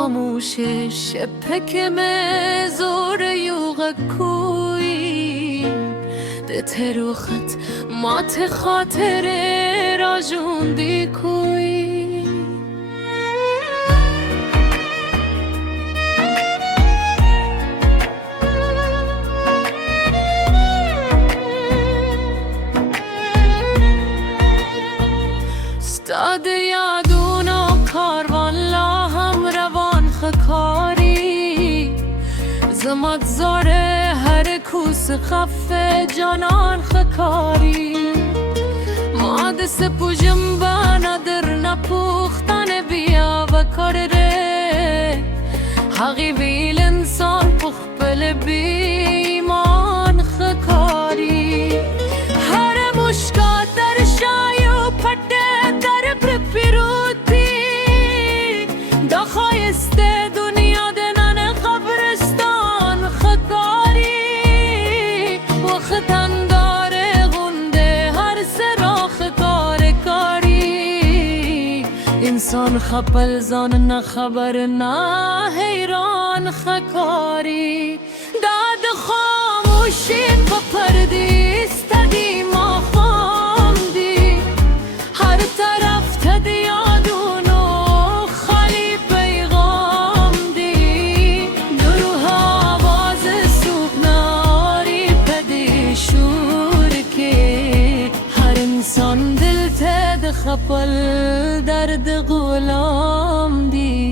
خاموشش پکم زور یوغ کوی ده تروخت مات خاطر راجوندی کوی استاد یادون و کاروان لا هم روان خکاری زمت زاره هر کوس خفه جانان خکاری ماد سپوجم بانا در نپوختن بیا و کاره حقی ویل انسان پخبل بیمان خکاری هر مشکات در شایو پته در پرپیروتی دا خایسته دنیا دنن قبرستان خکاری وقتن داره غنده هر سراخ کاری انسان خپل زان نخبر نه حیران خکاری داد خاموشی پا پردیست تدی ما خامدی هر طرف تدی یادونو خالی پیغام دی دروح آواز صبح ناری پدی شور که هر انسان دل تد خپل درد غلام دی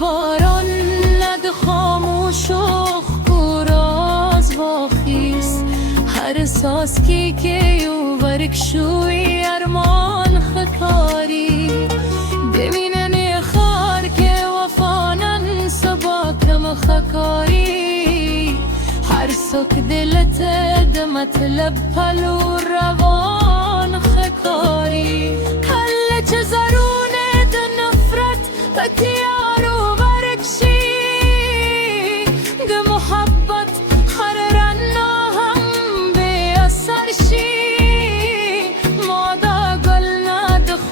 باران ند خاموش و خوراز واخیس هر ساس که یو ورک شوی ارمان خکاری ببینن خار که وفانن سبا کم خکاری هر سک دلت دمطلب پلو روان خکاری کل چه زرونه د نفرت تکیار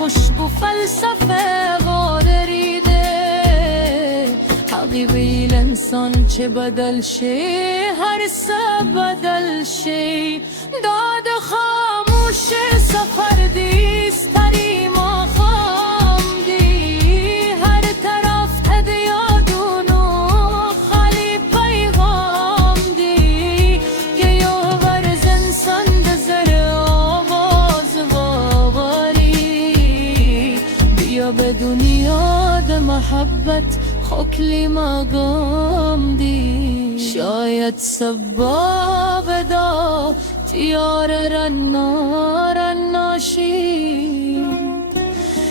خوشبو فلسفه وادریده حقیقی الانسان چه بدل شی هر سه بدل شی داد خاموش سفر دیست تری ما خامدی هر طرف تد یادونو خالی پیغام دی که یو ورز انسان دزر آواز به دنیا ده محبت خوکلی مقام دی شاید سباب دا تیار رناشی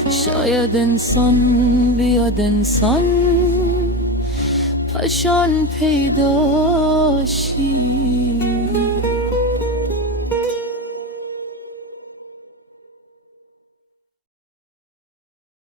شاید انسان بیاد انسان پشان پیدا شی